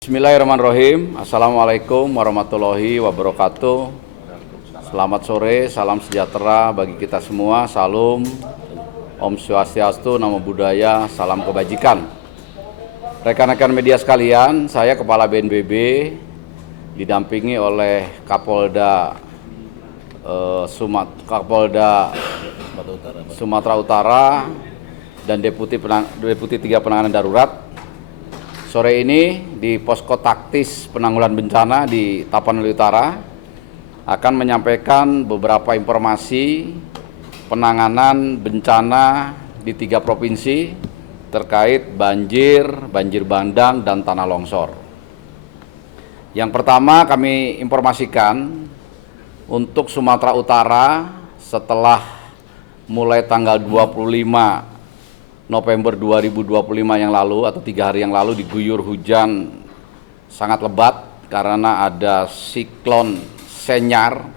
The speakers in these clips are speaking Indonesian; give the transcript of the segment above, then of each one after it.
Bismillahirrahmanirrahim. Assalamualaikum warahmatullahi wabarakatuh. Selamat sore, salam sejahtera bagi kita semua. Salam, Om Swastiastu, Namo Buddhaya, salam kebajikan. Rekan-rekan media sekalian, saya Kepala BNPB didampingi oleh Kapolda Sumatera Utara dan Deputi 3 Penanganan Darurat. Sore ini di Posko Taktis Penanggulangan Bencana di Tapanuli Utara akan menyampaikan beberapa informasi penanganan bencana di 3 provinsi terkait banjir, banjir bandang, dan tanah longsor. Yang pertama kami informasikan untuk Sumatera Utara setelah mulai tanggal 25 November 2025 yang lalu atau 3 hari yang lalu diguyur hujan sangat lebat karena ada siklon Senyar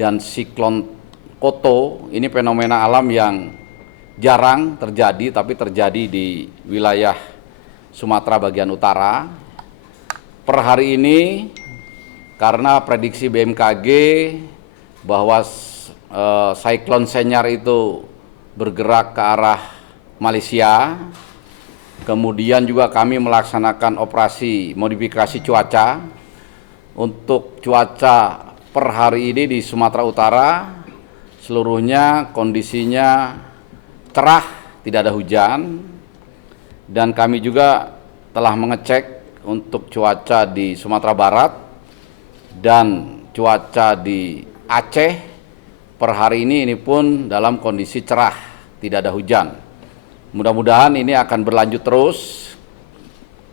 dan siklon Koto. Ini fenomena alam yang jarang terjadi tapi terjadi di wilayah Sumatera bagian utara. Per hari ini karena prediksi BMKG bahwa siklon Senyar itu bergerak ke arah Malaysia, kemudian juga kami melaksanakan operasi modifikasi cuaca. Untuk cuaca per hari ini di Sumatera Utara seluruhnya kondisinya cerah, tidak ada hujan, dan kami juga telah mengecek untuk cuaca di Sumatera Barat dan cuaca di Aceh per hari ini pun dalam kondisi cerah, tidak ada hujan. Mudah-mudahan ini akan berlanjut terus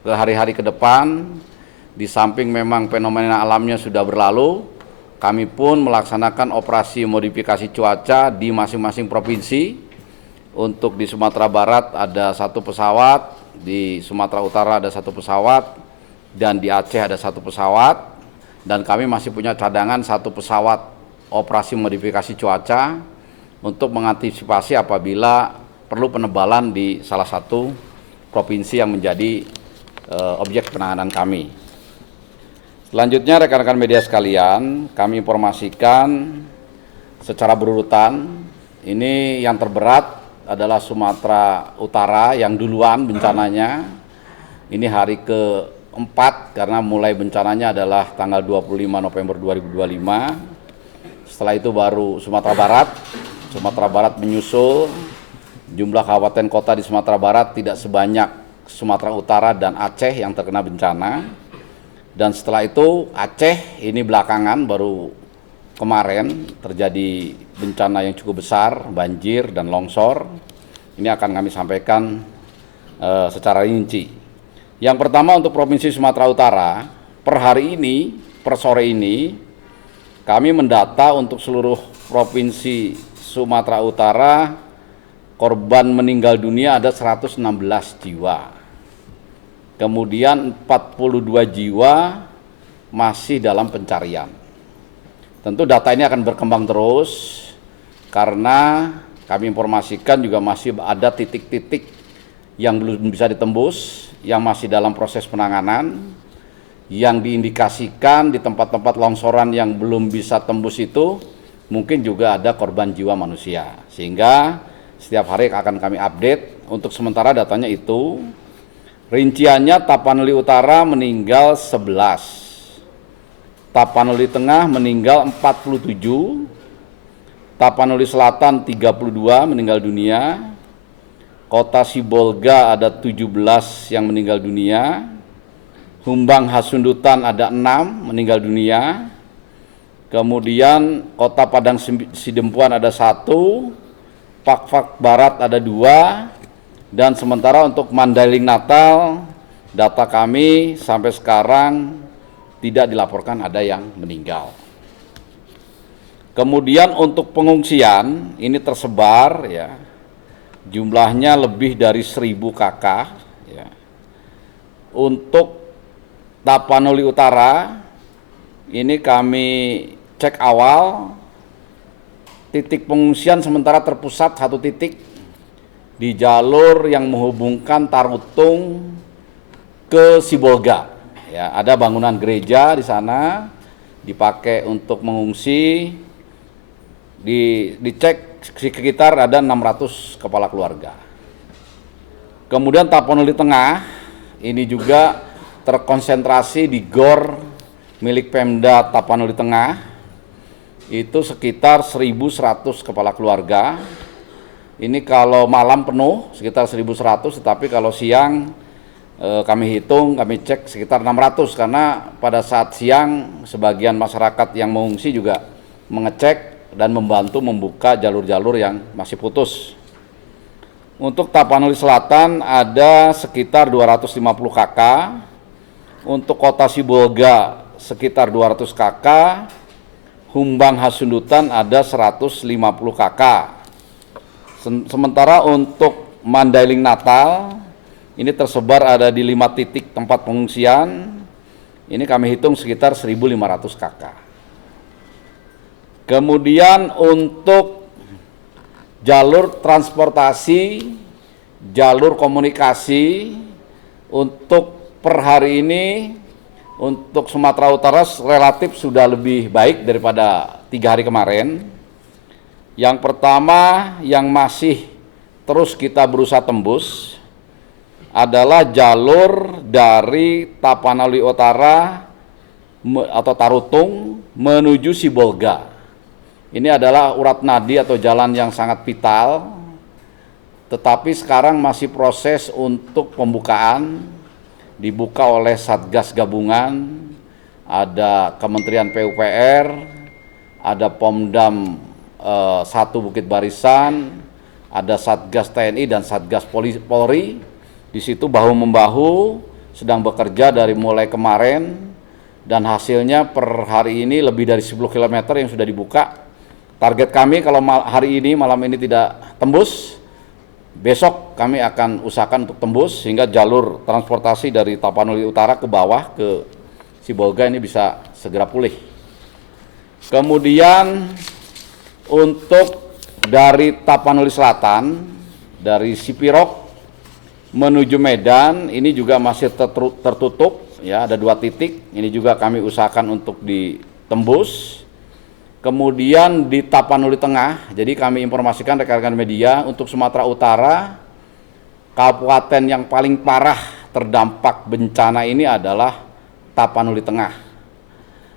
ke hari-hari ke depan. Di samping memang fenomena alamnya sudah berlalu, kami pun melaksanakan operasi modifikasi cuaca di masing-masing provinsi. Untuk di Sumatera Barat ada 1 pesawat, di Sumatera Utara ada 1 pesawat, dan di Aceh ada 1 pesawat. Dan kami masih punya cadangan 1 pesawat operasi modifikasi cuaca untuk mengantisipasi apabila perlu penebalan di salah satu provinsi yang menjadi objek penanganan kami. Selanjutnya rekan-rekan media sekalian, kami informasikan secara berurutan. Ini yang terberat adalah Sumatera Utara yang duluan bencananya. Ini hari ke-4 karena mulai bencananya adalah tanggal 25 November 2025. Setelah itu baru Sumatera Barat. Sumatera Barat menyusul. Jumlah kabupaten kota di Sumatera Barat tidak sebanyak Sumatera Utara dan Aceh yang terkena bencana. Dan setelah itu Aceh ini belakangan baru kemarin terjadi bencana yang cukup besar, banjir dan longsor. Ini akan kami sampaikan secara rinci. Yang pertama untuk Provinsi Sumatera Utara, per hari ini, per sore ini, kami mendata untuk seluruh Provinsi Sumatera Utara korban meninggal dunia ada 116 jiwa. Kemudian 42 jiwa masih dalam pencarian. Tentu data ini akan berkembang terus karena kami informasikan juga masih ada titik-titik yang belum bisa ditembus, yang masih dalam proses penanganan, yang diindikasikan di tempat-tempat longsoran yang belum bisa tembus itu mungkin juga ada korban jiwa manusia. Sehingga setiap hari akan kami update. Untuk sementara datanya itu. Rinciannya Tapanuli Utara meninggal 11. Tapanuli Tengah meninggal 47. Tapanuli Selatan 32 meninggal dunia. Kota Sibolga ada 17 yang meninggal dunia. Humbang Hasundutan ada 6 meninggal dunia. Kemudian Kota Padang Sidempuan ada 1. Pakpak Barat ada 2, dan sementara untuk Mandailing Natal data kami sampai sekarang tidak dilaporkan ada yang meninggal. Kemudian untuk pengungsian ini tersebar ya, jumlahnya lebih dari 1.000 KK ya. Untuk Tapanuli Utara ini kami cek awal. Titik pengungsian sementara terpusat 1 titik di jalur yang menghubungkan Tarutung ke Sibolga. Ya, ada bangunan gereja di sana dipakai untuk mengungsi. Dicek sekitar ada 600 kepala keluarga. Kemudian Tapanuli Tengah ini juga terkonsentrasi di GOR milik Pemda Tapanuli Tengah, itu sekitar 1.100 kepala keluarga. Ini kalau malam penuh sekitar 1.100, tetapi kalau siang kami hitung, kami cek sekitar 600, karena pada saat siang sebagian masyarakat yang mengungsi juga mengecek dan membantu membuka jalur-jalur yang masih putus. Untuk Tapanuli Selatan ada sekitar 250 KK, untuk Kota Sibolga sekitar 200 KK, Humbang Hasundutan ada 150 KK. Sementara untuk Mandailing Natal ini tersebar ada di 5 titik tempat pengungsian. Ini kami hitung sekitar 1.500 KK. Kemudian untuk jalur transportasi, jalur komunikasi, untuk per hari ini untuk Sumatera Utara relatif sudah lebih baik daripada 3 hari kemarin. Yang pertama yang masih terus kita berusaha tembus adalah jalur dari Tapanuli Utara atau Tarutung menuju Sibolga. Ini adalah urat nadi atau jalan yang sangat vital, tetapi sekarang masih proses untuk pembukaan, dibuka oleh Satgas Gabungan, ada Kementerian PUPR, ada Pomdam 1 Bukit Barisan, ada Satgas TNI dan Satgas Polri. Di situ bahu-membahu sedang bekerja dari mulai kemarin, dan hasilnya per hari ini lebih dari 10 km yang sudah dibuka. Target kami kalau hari ini, malam ini tidak tembus, besok kami akan usahakan untuk tembus sehingga jalur transportasi dari Tapanuli Utara ke bawah ke Sibolga ini bisa segera pulih. Kemudian untuk dari Tapanuli Selatan, dari Sipirok menuju Medan ini juga masih tertutup, ya, ada 2 titik. Ini juga kami usahakan untuk ditembus. Kemudian di Tapanuli Tengah, jadi kami informasikan rekan-rekan media, untuk Sumatera Utara, kabupaten yang paling parah terdampak bencana ini adalah Tapanuli Tengah.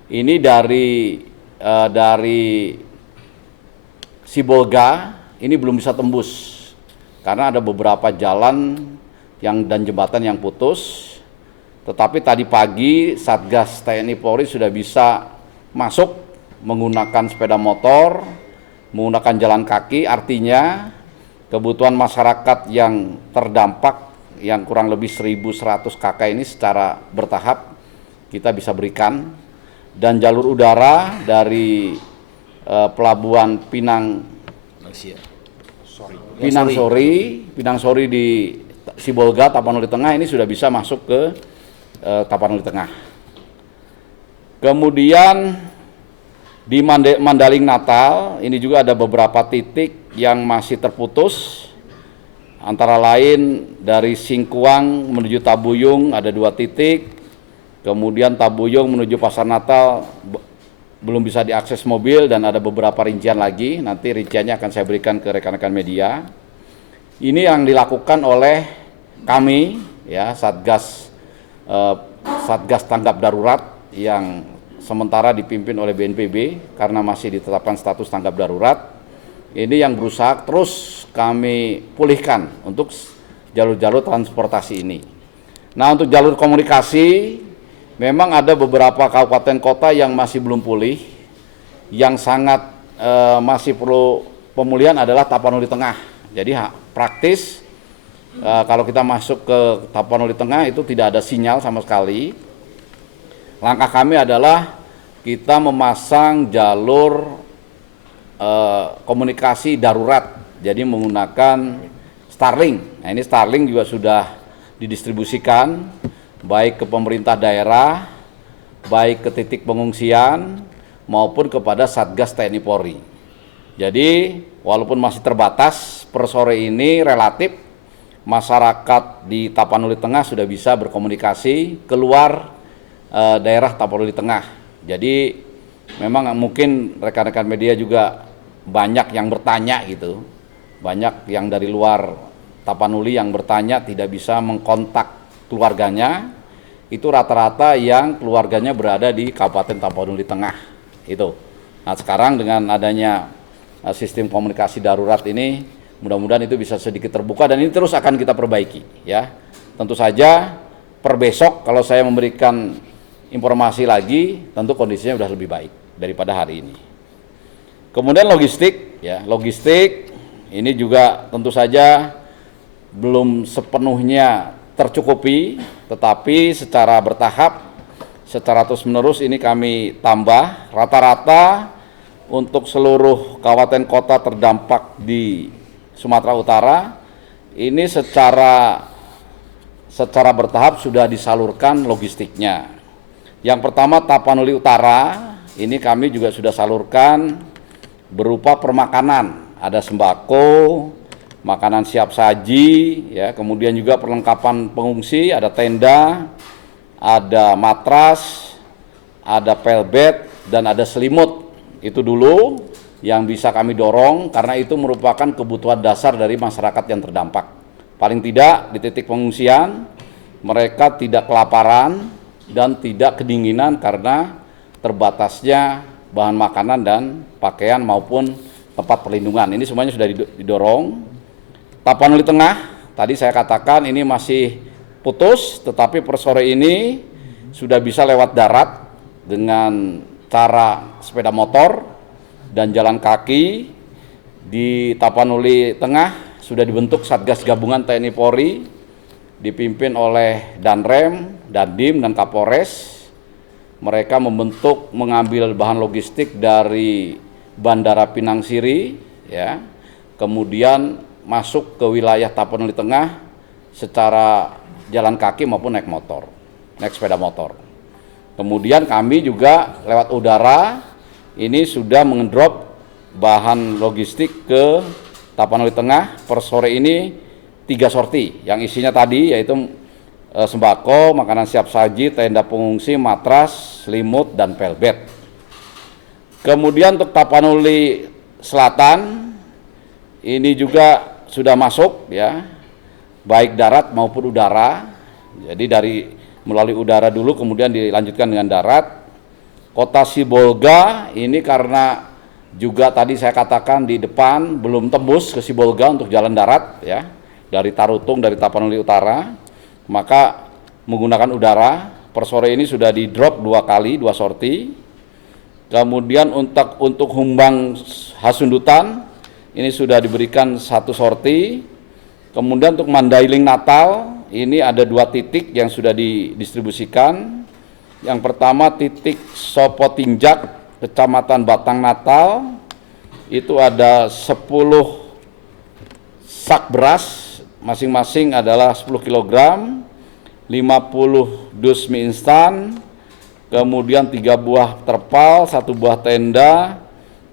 Ini dari Sibolga ini belum bisa tembus karena ada beberapa jalan dan jembatan yang putus. Tetapi tadi pagi Satgas TNI Polri sudah bisa masuk menggunakan sepeda motor, menggunakan jalan kaki. Artinya kebutuhan masyarakat yang terdampak yang kurang lebih 1.100 KK ini secara bertahap kita bisa berikan. Dan jalur udara dari pelabuhan Pinang Sori di Sibolga, Tapanuli Tengah ini sudah bisa masuk ke Tapanuli Tengah. Kemudian di Mandailing Natal ini juga ada beberapa titik yang masih terputus, antara lain dari Singkuang menuju Tabuyung ada 2 titik, kemudian Tabuyung menuju Pasar Natal belum bisa diakses mobil, dan ada beberapa rincian lagi, nanti rinciannya akan saya berikan ke rekan-rekan media. Ini yang dilakukan oleh kami, ya, Satgas Tanggap Darurat yang sementara dipimpin oleh BNPB karena masih ditetapkan status tanggap darurat. Ini yang berusaha terus kami pulihkan untuk jalur-jalur transportasi ini. Nah, untuk jalur komunikasi memang ada beberapa kabupaten kota yang masih belum pulih. Yang sangat masih perlu pemulihan adalah Tapanuli Tengah. Jadi praktis kalau kita masuk ke Tapanuli Tengah itu tidak ada sinyal sama sekali. Langkah kami adalah kita memasang jalur komunikasi darurat, jadi menggunakan Starlink. Nah, ini Starlink juga sudah didistribusikan baik ke pemerintah daerah, baik ke titik pengungsian maupun kepada Satgas TNI Polri. Jadi walaupun masih terbatas, per sore ini relatif masyarakat di Tapanuli Tengah sudah bisa berkomunikasi keluar daerah Tapanuli Tengah. Jadi memang mungkin rekan-rekan media juga banyak yang bertanya gitu, banyak yang dari luar Tapanuli yang bertanya tidak bisa mengkontak keluarganya, itu rata-rata yang keluarganya berada di Kabupaten Tapanuli Tengah itu. Nah sekarang dengan adanya sistem komunikasi darurat ini, mudah-mudahan itu bisa sedikit terbuka dan ini terus akan kita perbaiki ya. Tentu saja per besok kalau saya memberikan informasi lagi, tentu kondisinya sudah lebih baik daripada hari ini. Kemudian logistik, ya logistik ini juga tentu saja belum sepenuhnya tercukupi, tetapi secara bertahap, secara terus-menerus ini kami tambah. Rata-rata untuk seluruh kabupaten kota terdampak di Sumatera Utara ini secara bertahap sudah disalurkan logistiknya. Yang pertama Tapanuli Utara, ini kami juga sudah salurkan berupa permakanan, ada sembako, makanan siap saji, ya, kemudian juga perlengkapan pengungsi, ada tenda, ada matras, ada pelbet, dan ada selimut. Itu dulu yang bisa kami dorong karena itu merupakan kebutuhan dasar dari masyarakat yang terdampak. Paling tidak di titik pengungsian mereka tidak kelaparan dan tidak kedinginan karena terbatasnya bahan makanan dan pakaian maupun tempat perlindungan. Ini semuanya sudah didorong. Tapanuli Tengah, tadi saya katakan ini masih putus, tetapi per sore ini sudah bisa lewat darat dengan cara sepeda motor dan jalan kaki. Di Tapanuli Tengah sudah dibentuk Satgas Gabungan TNI Polri, dipimpin oleh Danrem, Dandim, dan Kapolres. Mereka mengambil bahan logistik dari Bandara Pinang Siri, ya, kemudian masuk ke wilayah Tapanuli Tengah secara jalan kaki maupun naik sepeda motor. Kemudian kami juga lewat udara ini sudah mengedrop bahan logistik ke Tapanuli Tengah per sore ini 3 sorti yang isinya tadi yaitu sembako, makanan siap saji, tenda pengungsi, matras, selimut, dan pelbet. Kemudian untuk Tapanuli Selatan ini juga sudah masuk ya, baik darat maupun udara. Jadi melalui udara dulu kemudian dilanjutkan dengan darat. Kota Sibolga ini karena juga tadi saya katakan di depan belum tembus ke Sibolga untuk jalan darat ya, dari Tarutung, dari Tapanuli Utara, maka menggunakan udara. Per sore ini sudah di drop 2 kali, 2 sorti. Kemudian untuk Humbang Hasundutan ini sudah diberikan 1 sorti. Kemudian untuk Mandailing Natal ini ada 2 titik yang sudah didistribusikan. Yang pertama titik Sopotinjak, Kecamatan Batang Natal, itu ada 10 sak beras, masing-masing adalah 10 kg, 50 dus mie instan, kemudian 3 buah terpal, 1 buah tenda,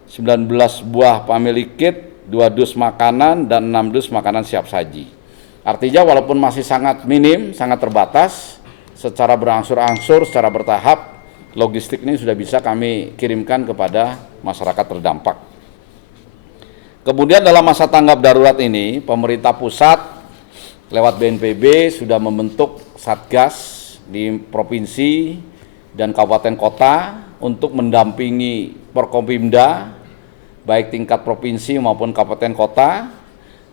19 buah family kit, 2 dus makanan, dan 6 dus makanan siap saji. Artinya walaupun masih sangat minim, sangat terbatas, secara berangsur-angsur, secara bertahap, logistik ini sudah bisa kami kirimkan kepada masyarakat terdampak. Kemudian dalam masa tanggap darurat ini, pemerintah pusat lewat BNPB sudah membentuk satgas di provinsi dan kabupaten kota untuk mendampingi Forkopimda, baik tingkat provinsi maupun kabupaten kota,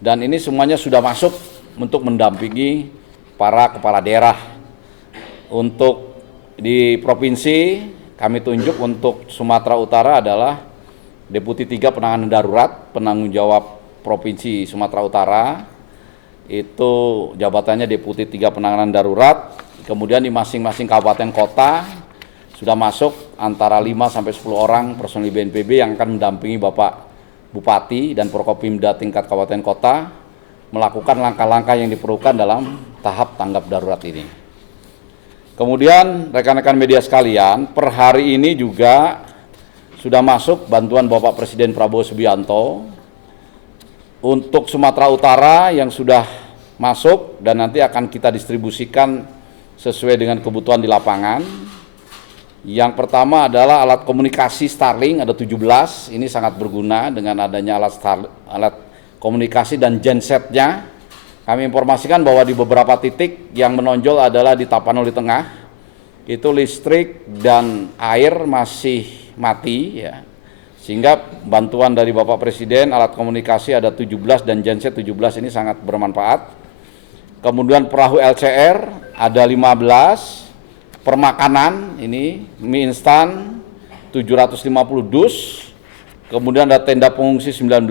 dan ini semuanya sudah masuk untuk mendampingi para kepala daerah. Untuk di provinsi kami tunjuk untuk Sumatera Utara adalah Deputi 3 Penanganan Darurat, penanggung jawab Provinsi Sumatera Utara, itu jabatannya Deputi 3 Penanganan Darurat. Kemudian di masing-masing kabupaten kota sudah masuk antara 5 sampai 10 orang personil BNPB yang akan mendampingi Bapak Bupati dan Forkopimda tingkat kabupaten kota melakukan langkah-langkah yang diperlukan dalam tahap tanggap darurat ini. Kemudian rekan-rekan media sekalian, per hari ini juga sudah masuk bantuan Bapak Presiden Prabowo Subianto untuk Sumatera Utara yang sudah masuk dan nanti akan kita distribusikan sesuai dengan kebutuhan di lapangan. Yang pertama adalah alat komunikasi Starlink, ada 17. Ini sangat berguna dengan adanya alat komunikasi dan gensetnya. Kami informasikan bahwa di beberapa titik yang menonjol adalah di Tapanuli Tengah, itu listrik dan air masih mati ya. Sehingga bantuan dari Bapak Presiden, alat komunikasi ada 17 dan genset 17 ini sangat bermanfaat. Kemudian perahu LCR ada 15, permakanan ini mie instan 750 dus, kemudian ada tenda pengungsi 19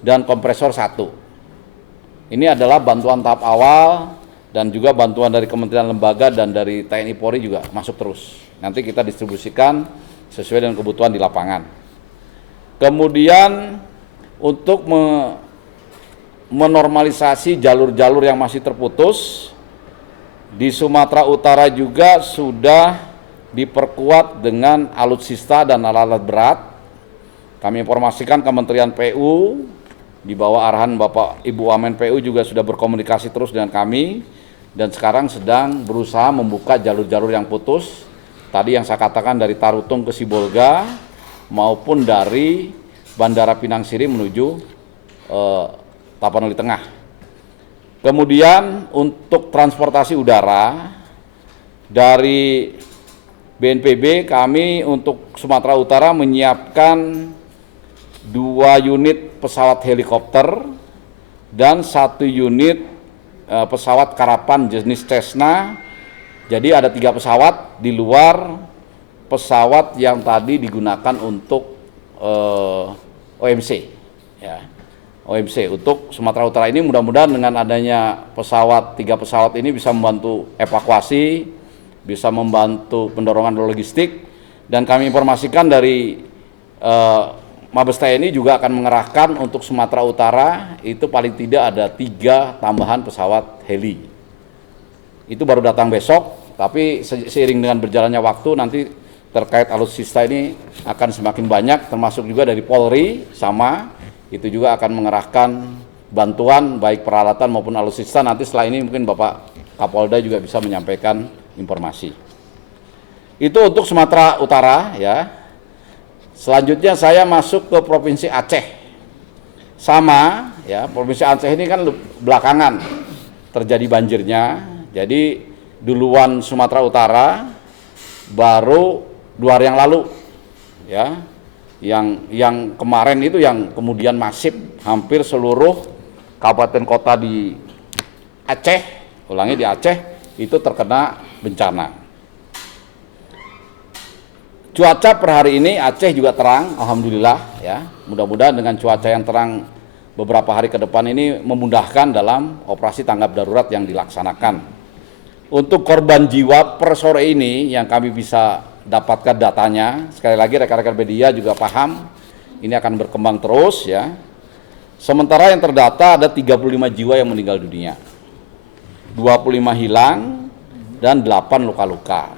dan kompresor 1. Ini adalah bantuan tahap awal dan juga bantuan dari kementerian lembaga dan dari TNI Polri juga masuk terus. Nanti kita distribusikan sesuai dengan kebutuhan di lapangan. Kemudian untuk menormalisasi jalur-jalur yang masih terputus, di Sumatera Utara juga sudah diperkuat dengan alutsista dan alat-alat berat. Kami informasikan Kementerian PU di bawah arahan Bapak Ibu Wamen PU juga sudah berkomunikasi terus dengan kami dan sekarang sedang berusaha membuka jalur-jalur yang putus. Tadi yang saya katakan dari Tarutung ke Sibolga maupun dari Bandara Pinang Siri menuju Tapanuli Tengah. Kemudian untuk transportasi udara dari BNPB kami untuk Sumatera Utara menyiapkan 2 unit pesawat helikopter dan 1 unit pesawat karapan jenis Cessna. Jadi ada 3 pesawat di luar pesawat yang tadi digunakan untuk OMC ya. OMC untuk Sumatera Utara ini mudah-mudahan dengan adanya 3 pesawat ini bisa membantu evakuasi, bisa membantu pendorongan logistik, dan kami informasikan dari Mabes TNI juga akan mengerahkan untuk Sumatera Utara itu paling tidak ada 3 tambahan pesawat heli. Itu baru datang besok, tapi seiring dengan berjalannya waktu nanti terkait alutsista ini akan semakin banyak, termasuk juga dari Polri sama. Itu juga akan mengerahkan bantuan baik peralatan maupun alutsista. Nanti setelah ini mungkin Bapak Kapolda juga bisa menyampaikan informasi. Itu untuk Sumatera Utara ya. Selanjutnya saya masuk ke Provinsi Aceh. Sama ya, Provinsi Aceh ini kan belakangan terjadi banjirnya. Jadi duluan Sumatera Utara, baru 2 hari yang lalu ya. Yang kemarin itu yang kemudian masif hampir seluruh kabupaten kota di Aceh, di Aceh itu terkena bencana. Cuaca per hari ini Aceh juga terang, alhamdulillah ya. Mudah-mudahan dengan cuaca yang terang beberapa hari ke depan ini memudahkan dalam operasi tanggap darurat yang dilaksanakan. Untuk korban jiwa per sore ini yang kami bisa dapatkan datanya, sekali lagi rekan-rekan media juga paham ini akan berkembang terus ya. Sementara yang terdata ada 35 jiwa yang meninggal dunia, 25 hilang dan 8 luka-luka.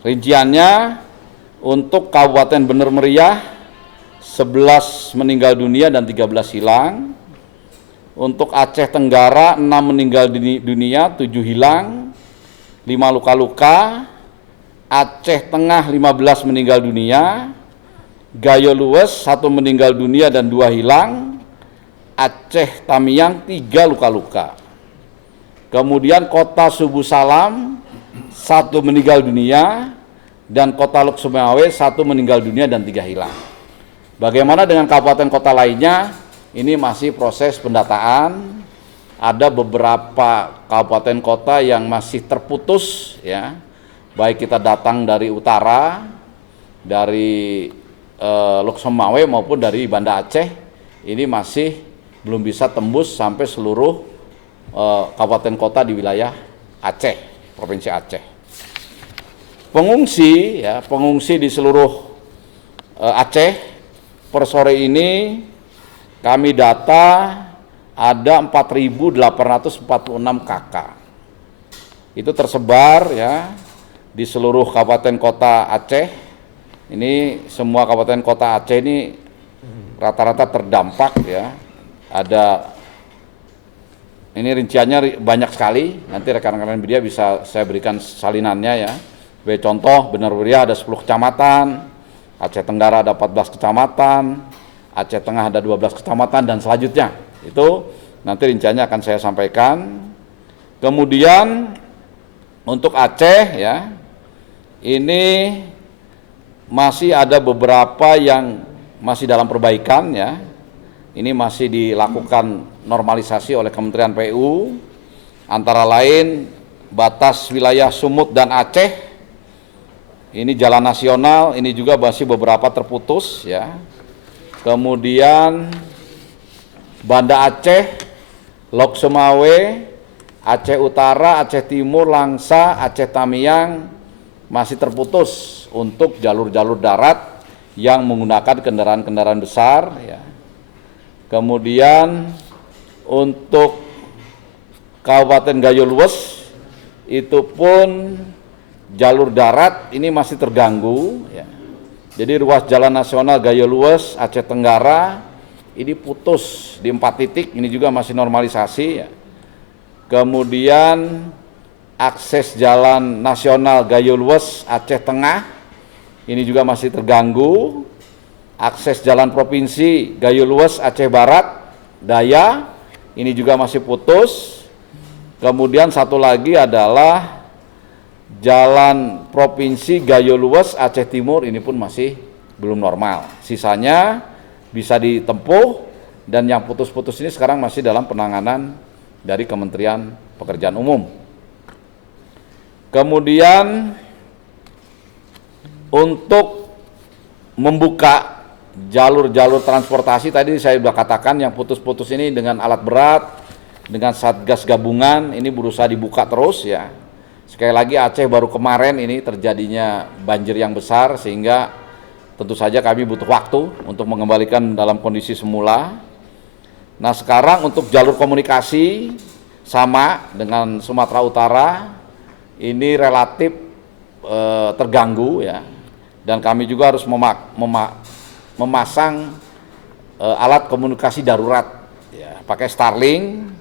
Rinciannya untuk Kabupaten Bener Meriah 11 meninggal dunia dan 13 hilang. Untuk Aceh Tenggara 6 meninggal dunia, 7 hilang, 5 luka-luka. Aceh Tengah 15 meninggal dunia, Gayo Luwes 1 meninggal dunia dan 2 hilang, Aceh Tamiang 3 luka-luka. Kemudian Kota Subu Salam 1 meninggal dunia dan Kota Luk Sumawe 1 meninggal dunia dan 3 hilang. Bagaimana dengan kabupaten kota lainnya? Ini masih proses pendataan. Ada beberapa kabupaten kota yang masih terputus ya. Baik kita datang dari utara, dari Luk Sumawe maupun dari Banda Aceh, ini masih belum bisa tembus sampai seluruh kabupaten kota di wilayah Aceh, Provinsi Aceh. Pengungsi di seluruh Aceh per sore ini kami data ada 4.846 KK. Itu tersebar ya di seluruh kabupaten kota Aceh. Ini semua kabupaten kota Aceh ini rata-rata terdampak ya. Ada ini rinciannya banyak sekali. Nanti rekan-rekan media bisa saya berikan salinannya ya. Contoh, Bener Meriah ada 10 kecamatan, Aceh Tenggara ada 14 kecamatan, Aceh Tengah ada 12 kecamatan, dan selanjutnya. Itu nanti rinciannya akan saya sampaikan. Kemudian untuk Aceh ya, ini masih ada beberapa yang masih dalam perbaikan ya. Ini masih dilakukan normalisasi oleh Kementerian PU, antara lain batas wilayah Sumut dan Aceh. Ini jalan nasional, ini juga masih beberapa terputus ya. Kemudian Banda Aceh, Lok Sumawe, Aceh Utara, Aceh Timur, Langsa, Aceh Tamiang masih terputus untuk jalur-jalur darat yang menggunakan kendaraan-kendaraan besar ya. Kemudian untuk Kabupaten Gayo Luwes itu pun jalur darat ini masih terganggu ya. Jadi ruas jalan nasional Gayo Luwes Aceh Tenggara ini putus di 4 titik, ini juga masih normalisasi ya. Kemudian akses jalan nasional Gayo Luwes Aceh Tengah ini juga masih terganggu. Akses jalan provinsi Gayo Luwes Aceh Barat Daya ini juga masih putus. Kemudian satu lagi adalah jalan provinsi Gayo Luwes Aceh Timur, ini pun masih belum normal. Sisanya bisa ditempuh, dan yang putus-putus ini sekarang masih dalam penanganan dari Kementerian Pekerjaan Umum. Kemudian untuk membuka jalur-jalur transportasi, tadi saya sudah katakan yang putus-putus ini dengan alat berat, dengan Satgas Gabungan ini berusaha dibuka terus ya. Sekali lagi Aceh baru kemarin ini terjadinya banjir yang besar, sehingga tentu saja kami butuh waktu untuk mengembalikan dalam kondisi semula. Nah sekarang untuk jalur komunikasi sama dengan Sumatera Utara ini relatif terganggu ya, dan kami juga harus memasang alat komunikasi darurat ya, pakai Starlink.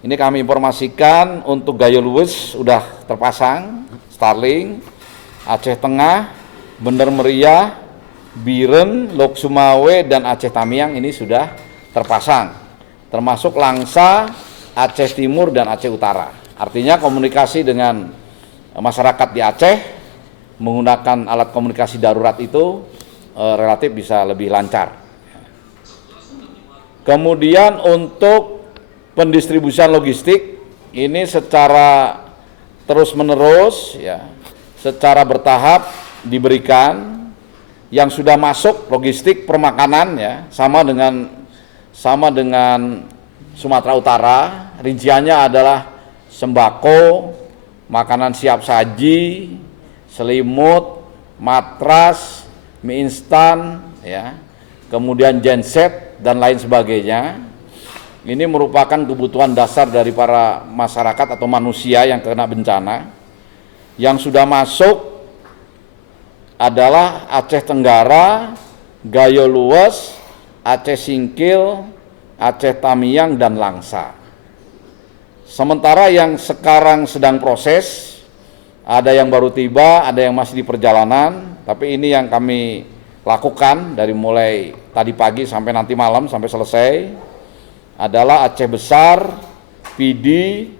Ini kami informasikan untuk Gayo Luwes sudah terpasang Starlink, Aceh Tengah, Bener Meriah, Biren, Lok Sumawe, dan Aceh Tamiang ini sudah terpasang, termasuk Langsa, Aceh Timur, dan Aceh Utara. Artinya komunikasi dengan masyarakat di Aceh menggunakan alat komunikasi darurat itu relatif bisa lebih lancar. Kemudian untuk pendistribusian logistik ini secara terus-menerus ya, secara bertahap diberikan. Yang sudah masuk logistik permakanan ya, sama dengan Sumatera Utara. Rinciannya adalah sembako, makanan siap saji, selimut, matras, mie instan ya, kemudian genset dan lain sebagainya. Ini merupakan kebutuhan dasar dari para masyarakat atau manusia yang kena bencana. Yang sudah masuk adalah Aceh Tenggara, Gayo Luwes, Aceh Singkil, Aceh Tamiang, dan Langsa. Sementara yang sekarang sedang proses, ada yang baru tiba, ada yang masih di perjalanan, tapi ini yang kami lakukan dari mulai tadi pagi sampai nanti malam sampai selesai, adalah Aceh Besar, Pidi,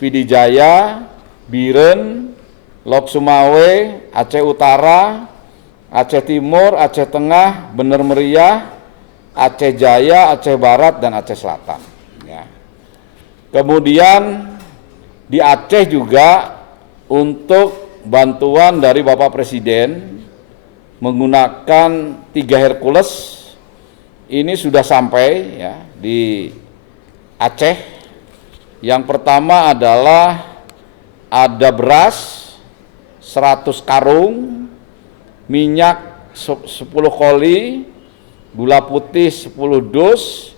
Pidi Jaya, Biren, Lok Sumawe, Aceh Utara, Aceh Timur, Aceh Tengah, Bener Meriah, Aceh Jaya, Aceh Barat, dan Aceh Selatan. Ya. Kemudian di Aceh juga untuk bantuan dari Bapak Presiden menggunakan 3 Hercules ini sudah sampai ya di Aceh. Yang pertama adalah ada beras 100 karung, minyak 10 koli, gula putih 10 dus,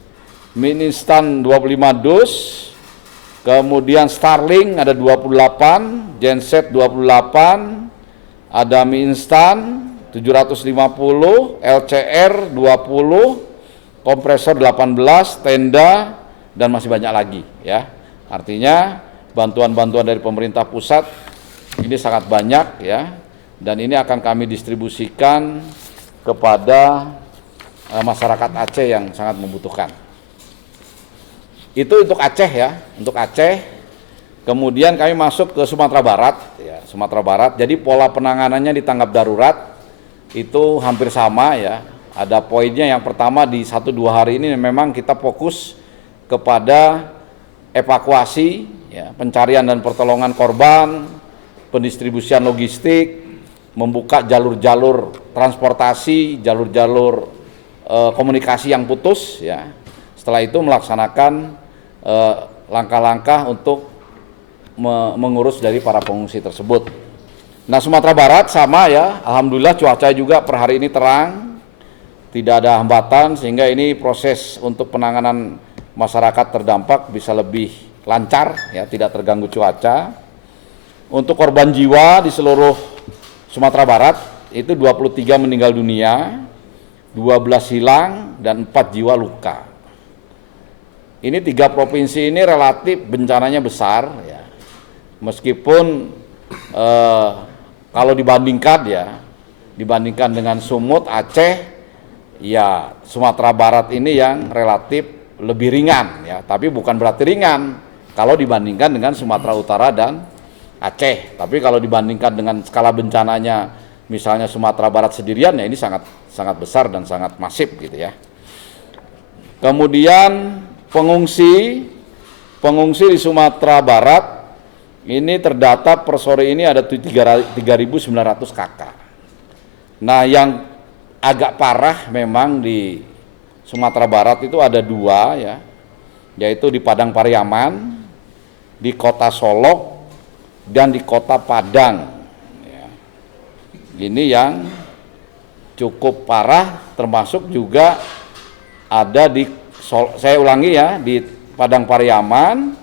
mie instan 25 dus, kemudian Starlink ada 28, genset 28, ada mie instan 750, LCR 20, kompresor 18, tenda, dan masih banyak lagi ya. Artinya bantuan-bantuan dari pemerintah pusat ini sangat banyak ya. dan ini akan kami distribusikan kepada masyarakat Aceh yang sangat membutuhkan. Itu untuk Aceh ya, untuk Aceh. Kemudian kami masuk ke Sumatera Barat, ya, Sumatera Barat. Jadi pola penanganannya di tanggap darurat itu hampir sama ya. Ada poinnya, yang pertama di 1-2 hari ini memang kita fokus kepada evakuasi, ya, pencarian dan pertolongan korban, pendistribusian logistik, membuka jalur-jalur transportasi, jalur-jalur komunikasi yang putus, ya. Setelah itu melaksanakan langkah-langkah untuk mengurus dari para pengungsi tersebut. Nah, Sumatera Barat sama ya, alhamdulillah cuaca juga per hari ini terang, tidak ada hambatan, sehingga ini proses untuk penanganan masyarakat terdampak bisa lebih lancar ya, tidak terganggu cuaca. Untuk korban jiwa di seluruh Sumatera Barat itu 23 meninggal dunia, 12 hilang dan 4 jiwa luka. Ini 3 provinsi ini relatif bencananya besar ya. Meskipun kalau dibandingkan dengan Sumut, Aceh, ya Sumatera Barat ini yang relatif lebih ringan ya, tapi bukan berarti ringan kalau dibandingkan dengan Sumatera Utara dan Aceh. Tapi kalau dibandingkan dengan skala bencananya misalnya Sumatera Barat sendirian, ya ini sangat besar dan sangat masif gitu ya. Kemudian pengungsi di Sumatera Barat ini terdata per sore ini ada 3.900 kakak. Nah, yang agak parah memang di Sumatera Barat itu ada 2 ya, yaitu di Padang Pariaman, di Kota Solok, dan di Kota Padang. Ya. Ini yang cukup parah, termasuk juga ada di, saya ulangi ya, di Padang Pariaman,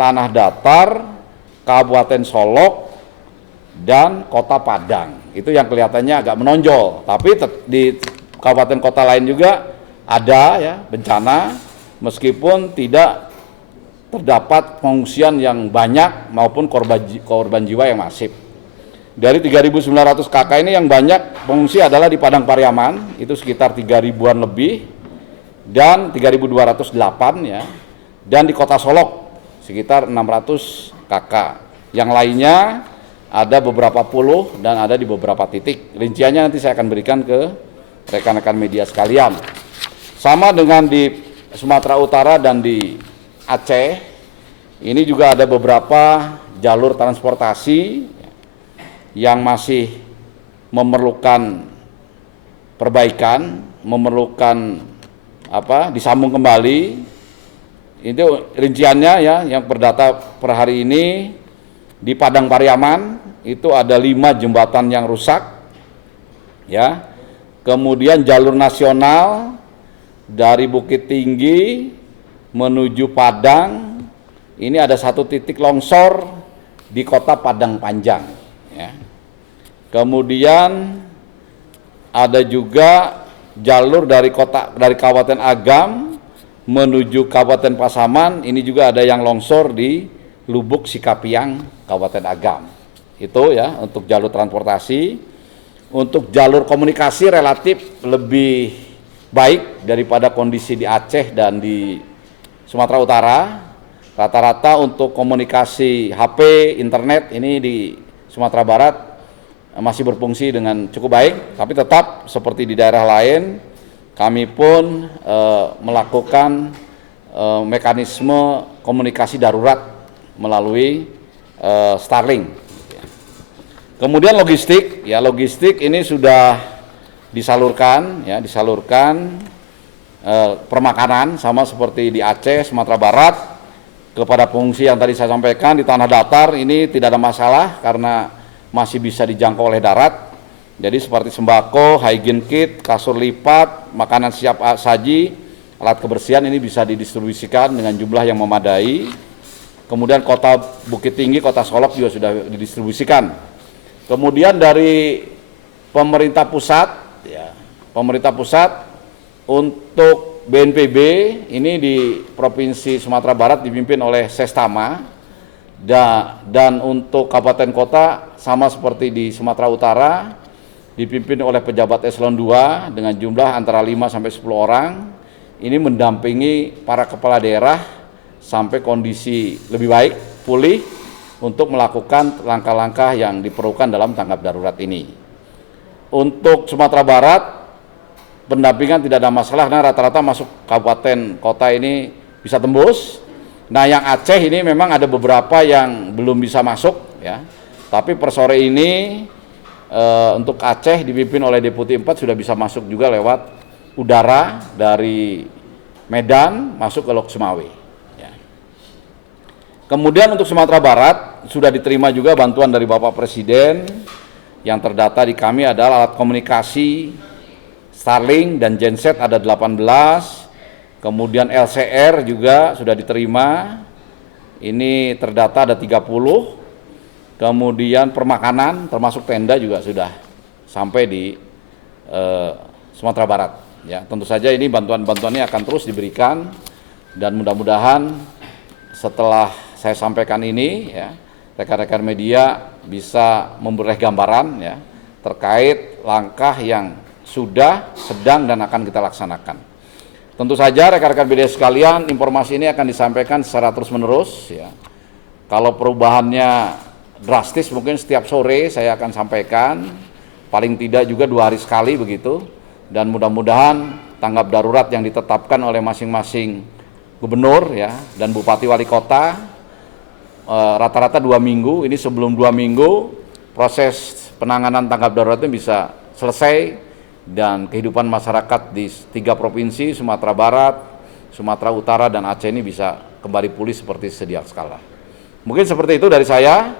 Tanah Datar, Kabupaten Solok, dan Kota Padang. Itu yang kelihatannya agak menonjol, tapi di kabupaten kota lain juga ada ya bencana, meskipun tidak terdapat pengungsian yang banyak maupun korban jiwa yang masif. Dari 3.900 kakak ini yang banyak pengungsi adalah di Padang Pariaman, itu sekitar 3.000-an lebih, dan 3.208 ya, dan di Kota Solok sekitar 600 kakak. Yang lainnya ada beberapa puluh dan ada di beberapa titik. Rinciannya nanti saya akan berikan ke rekan-rekan media sekalian. Sama dengan di Sumatera Utara dan di Aceh, ini juga ada beberapa jalur transportasi yang masih memerlukan perbaikan, memerlukan disambung kembali. Itu rinciannya ya, yang berdata per hari ini di Padang Pariaman itu ada 5 jembatan yang rusak ya. Kemudian jalur nasional dari Bukit Tinggi menuju Padang, ini ada 1 titik longsor di Kota Padang Panjang ya. Kemudian ada juga jalur dari Kabupaten Agam menuju Kabupaten Pasaman, ini juga ada yang longsor di Lubuk Sikapiang, Kabupaten Agam. Itu ya untuk jalur transportasi. Untuk jalur komunikasi relatif lebih baik daripada kondisi di Aceh dan di Sumatera Utara. Rata-rata untuk komunikasi HP, internet ini di Sumatera Barat masih berfungsi dengan cukup baik, tapi tetap seperti di daerah lain kami pun melakukan mekanisme komunikasi darurat melalui Starlink. Kemudian logistik ini sudah disalurkan permakanan sama seperti di Aceh, Sumatera Barat kepada pengungsi yang tadi saya sampaikan. Di Tanah Datar ini tidak ada masalah karena masih bisa dijangkau oleh darat. Jadi seperti sembako, hygiene kit, kasur lipat, makanan siap saji, alat kebersihan ini bisa didistribusikan dengan jumlah yang memadai. Kemudian Kota Bukit Tinggi, Kota Solok juga sudah didistribusikan. Kemudian dari pemerintah pusat untuk BNPB ini di Provinsi Sumatera Barat dipimpin oleh Sestama, Dan untuk kabupaten kota sama seperti di Sumatera Utara, dipimpin oleh pejabat eselon 2 dengan jumlah antara 5 sampai 10 orang. Ini mendampingi para kepala daerah sampai kondisi lebih baik, pulih, untuk melakukan langkah-langkah yang diperlukan dalam tanggap darurat ini. Untuk Sumatera Barat, pendampingan tidak ada masalah, karena rata-rata masuk kabupaten kota ini bisa tembus. Nah, yang Aceh ini memang ada beberapa yang belum bisa masuk, ya. Tapi per sore ini untuk Aceh dipimpin oleh Deputi 4 sudah bisa masuk juga lewat udara dari Medan masuk ke Lok Sumawe. Ya. Kemudian untuk Sumatera Barat sudah diterima juga bantuan dari Bapak Presiden. Yang terdata di kami adalah alat komunikasi Starlink dan genset ada 18. Kemudian LCR juga sudah diterima, ini terdata ada 30. Kemudian permakanan termasuk tenda juga sudah sampai di Sumatera Barat. Ya, tentu saja ini bantuan-bantuan ini akan terus diberikan, dan mudah-mudahan setelah saya sampaikan ini, ya, rekan-rekan media bisa memperoleh gambaran, ya, terkait langkah yang sudah, sedang, dan akan kita laksanakan. Tentu saja rekan-rekan media sekalian, informasi ini akan disampaikan secara terus-menerus, ya. Kalau perubahannya drastis mungkin setiap sore saya akan sampaikan, paling tidak juga 2 hari sekali begitu, dan mudah-mudahan tanggap darurat yang ditetapkan oleh masing-masing gubernur, ya, dan bupati wali kota rata-rata 2 minggu. Ini sebelum 2 minggu proses penanganan tanggap darurat itu bisa selesai, dan kehidupan masyarakat di 3 provinsi, Sumatera Barat, Sumatera Utara, dan Aceh ini bisa kembali pulih seperti sedia kala. Mungkin seperti itu dari saya.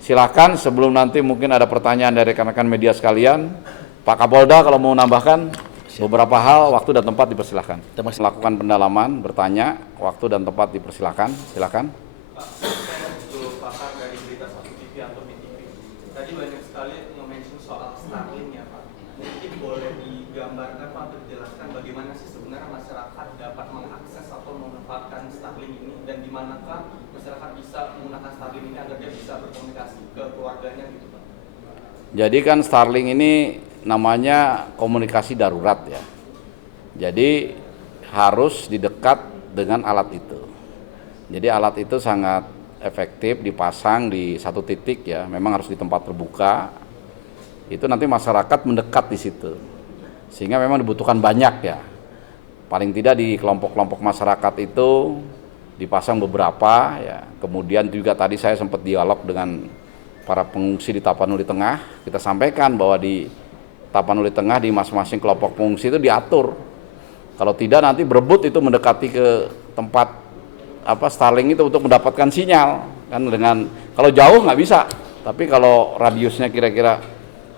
Silakan sebelum nanti mungkin ada pertanyaan dari rekan-rekan media sekalian. Pak Kapolda kalau mau menambahkan beberapa hal, waktu dan tempat dipersilahkan. Melakukan pendalaman, bertanya, waktu dan tempat dipersilahkan. Silakan. Pak, saya betul pakar dari berita 1 TV atau BTV. Tadi banyak sekali nge-mention soal Starlink ya Pak. Mungkin boleh digambarkan Pak, dijelaskan bagaimana sih sebenarnya masyarakat dapat mengakses atau memanfaatkan Starlink ini, dan di manakah masyarakat bisa menggunakan Starlink ini agar dia bisa berkomunikasi ke keluarganya gitu Pak. Jadi kan Starlink ini namanya komunikasi darurat, ya. Jadi harus didekat dengan alat itu. Jadi alat itu sangat efektif dipasang di satu titik, ya. Memang harus di tempat terbuka. Itu nanti masyarakat mendekat di situ. Sehingga memang dibutuhkan banyak, ya. Paling tidak di kelompok-kelompok masyarakat itu dipasang beberapa, ya. Kemudian juga tadi saya sempat dialog dengan para pengungsi di Tapanuli Tengah. Kita sampaikan bahwa di Tapanuli Tengah di masing-masing kelompok pengungsi itu diatur. Kalau tidak nanti berebut itu mendekati ke tempat Starlink itu untuk mendapatkan sinyal. Kan dengan kalau jauh nggak bisa, tapi kalau radiusnya kira-kira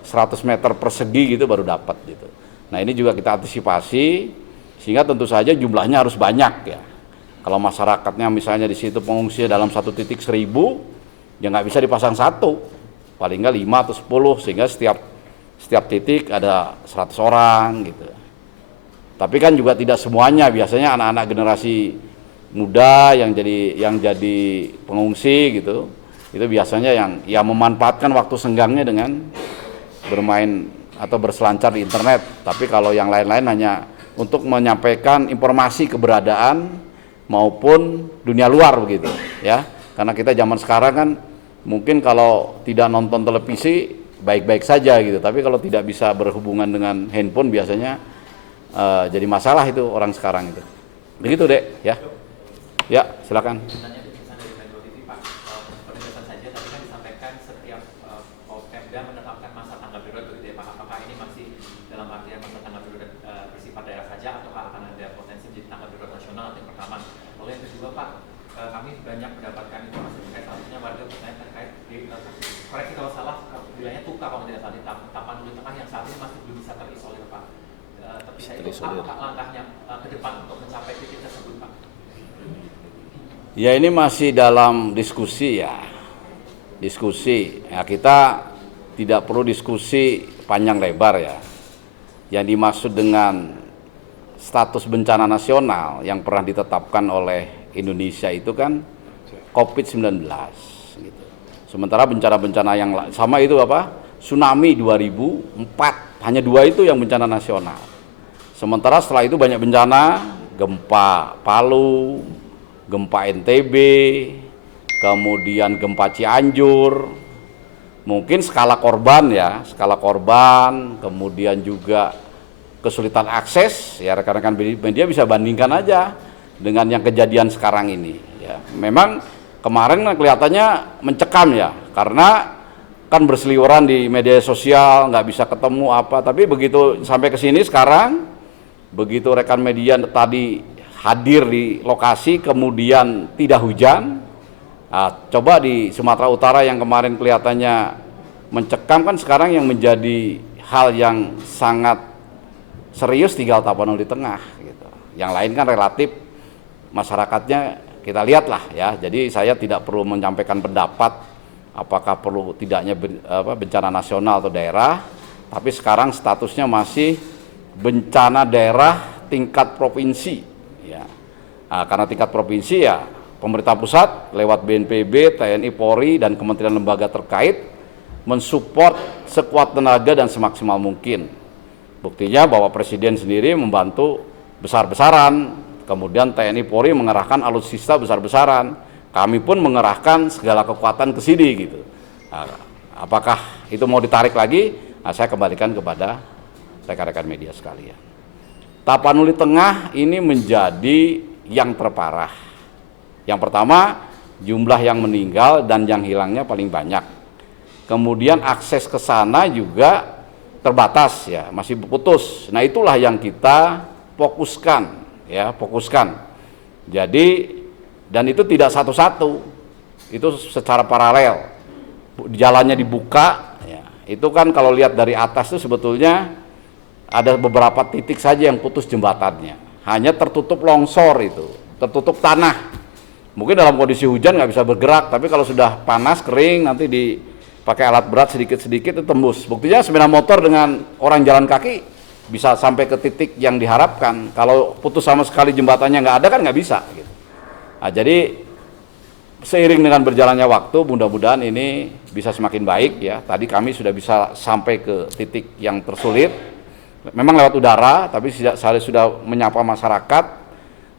100 meter persegi gitu baru dapat gitu. Nah, ini juga kita antisipasi sehingga tentu saja jumlahnya harus banyak, ya. Kalau masyarakatnya misalnya di situ pengungsi dalam satu titik 1000, ya nggak bisa dipasang satu, paling nggak 5 atau 10, sehingga setiap titik ada 100 orang gitu. Tapi kan juga tidak semuanya, biasanya anak-anak generasi muda yang jadi pengungsi gitu, itu biasanya yang memanfaatkan waktu senggangnya dengan bermain atau berselancar di internet. Tapi kalau yang lain-lain hanya untuk menyampaikan informasi keberadaan maupun dunia luar begitu, ya. Karena kita zaman sekarang kan mungkin kalau tidak nonton televisi baik-baik saja gitu, tapi kalau tidak bisa berhubungan dengan handphone biasanya jadi masalah itu orang sekarang itu. Begitu, Dek, ya. Ya, silakan. Kami banyak mendapatkan informasi terkait selanjutnya warga bertanya terkait koreksi kalau salah wilayahnya Tuka kalau tidak salah di Tapanuli Tengah yang saat ini masih belum bisa terisolir Pak. Apa langkahnya ke depan untuk mencapai titik tersebut Pak? Ya, ini masih dalam diskusi, ya. Diskusi. Ya, kita tidak perlu diskusi panjang lebar, ya. Yang dimaksud dengan status bencana nasional yang pernah ditetapkan oleh Indonesia itu kan COVID-19. Sementara bencana-bencana yang sama itu apa? Tsunami 2004, hanya 2 itu yang bencana nasional. Sementara setelah itu banyak bencana, gempa Palu, gempa NTB, kemudian gempa Cianjur. Mungkin skala korban ya, kemudian juga kesulitan akses, ya rekan-rekan media bisa bandingkan aja dengan yang kejadian sekarang ini. Ya, memang kemarin kelihatannya mencekam ya, karena kan berseliweran di media sosial, nggak bisa ketemu apa. Tapi begitu sampai ke sini sekarang, begitu rekan media tadi hadir di lokasi, kemudian tidak hujan. Nah, coba di Sumatera Utara yang kemarin kelihatannya mencekam, kan sekarang yang menjadi hal yang sangat serius tinggal Tapanuli Tengah. Gitu. Yang lain kan relatif masyarakatnya kita lihatlah ya. Jadi saya tidak perlu menyampaikan pendapat apakah perlu tidaknya bencana nasional atau daerah, tapi sekarang statusnya masih bencana daerah tingkat provinsi ya. Nah, karena tingkat provinsi ya pemerintah pusat lewat BNPB, TNI, Polri dan kementerian lembaga terkait mensupport sekuat tenaga dan semaksimal mungkin. Buktinya bahwa presiden sendiri membantu besar-besaran, kemudian TNI Polri mengerahkan alutsista besar-besaran, kami pun mengerahkan segala kekuatan ke sini gitu. Nah, apakah itu mau ditarik lagi? Nah, saya kembalikan kepada rekan-rekan media sekalian. Tapanuli Tengah ini menjadi yang terparah. Yang pertama, jumlah yang meninggal dan yang hilangnya paling banyak. Kemudian akses ke sana juga terbatas ya, masih putus. Nah, itulah yang kita fokuskan. Jadi, dan itu tidak satu-satu, itu secara paralel. Jalannya dibuka, ya. Itu kan kalau lihat dari atas itu sebetulnya ada beberapa titik saja yang putus jembatannya. Hanya tertutup longsor itu, tertutup tanah. Mungkin dalam kondisi hujan nggak bisa bergerak, tapi kalau sudah panas, kering, nanti dipakai alat berat sedikit-sedikit itu tembus. Buktinya sepeda motor dengan orang jalan kaki bisa sampai ke titik yang diharapkan. Kalau putus sama sekali jembatannya nggak ada kan nggak bisa gitu. Nah, jadi seiring dengan berjalannya waktu mudah-mudahan ini bisa semakin baik ya. Tadi kami sudah bisa sampai ke titik yang tersulit, memang lewat udara, tapi saya sudah menyapa masyarakat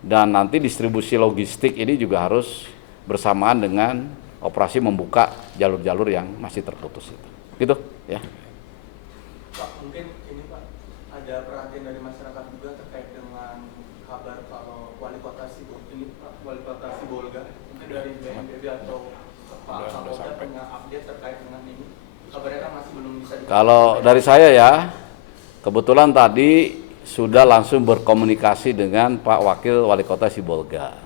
dan nanti distribusi logistik ini juga harus bersamaan dengan operasi membuka jalur-jalur yang masih terputus itu. Gitu ya. Pak, mungkin ini Pak, ada perhatian dari masyarakat juga terkait dengan kabar kalau wali kota Sibolga mungkin dari BNPB atau Pak Kapolda punya update terkait dengan ini. Kabarnya kan masih belum bisa Kalau dari saya ya, kebetulan tadi sudah langsung berkomunikasi dengan Pak Wakil Wali Kota Sibolga.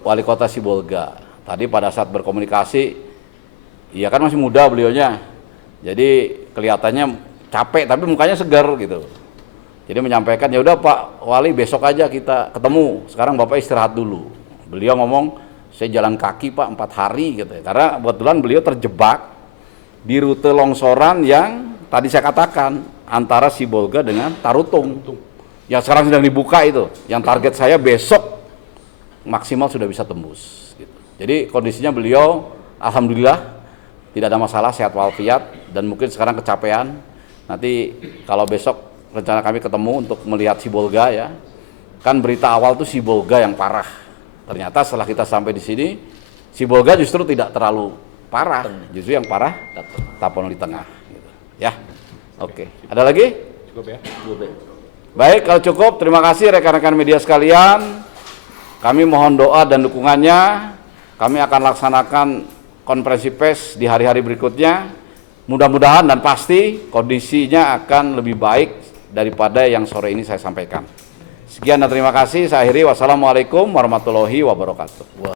Wali Kota Sibolga. Tadi pada saat berkomunikasi, ya kan masih muda beliaunya, jadi kelihatannya capek tapi mukanya segar gitu. Jadi menyampaikan, ya udah Pak Wali besok aja kita ketemu, sekarang Bapak istirahat dulu. Beliau ngomong, saya jalan kaki Pak 4 hari gitu ya. Karena kebetulan beliau terjebak di rute longsoran yang tadi saya katakan antara Sibolga dengan Tarutung yang sekarang sedang dibuka itu, yang target saya besok maksimal sudah bisa tembus gitu. Jadi kondisinya beliau alhamdulillah tidak ada masalah, sehat walafiat, dan mungkin sekarang kecapean. Nanti kalau besok rencana kami ketemu untuk melihat Sibolga ya. Kan berita awal tuh Sibolga yang parah. Ternyata setelah kita sampai di sini, Sibolga justru tidak terlalu parah, justru yang parah Tapanuli Tengah gitu. Ya. Oke. Ada lagi? Cukup ya? Baik, kalau cukup, terima kasih rekan-rekan media sekalian. Kami mohon doa dan dukungannya. Kami akan laksanakan konferensi pers di hari-hari berikutnya. Mudah-mudahan dan pasti kondisinya akan lebih baik daripada yang sore ini saya sampaikan. Sekian dan terima kasih. Saya akhiri. Wassalamualaikum warahmatullahi wabarakatuh.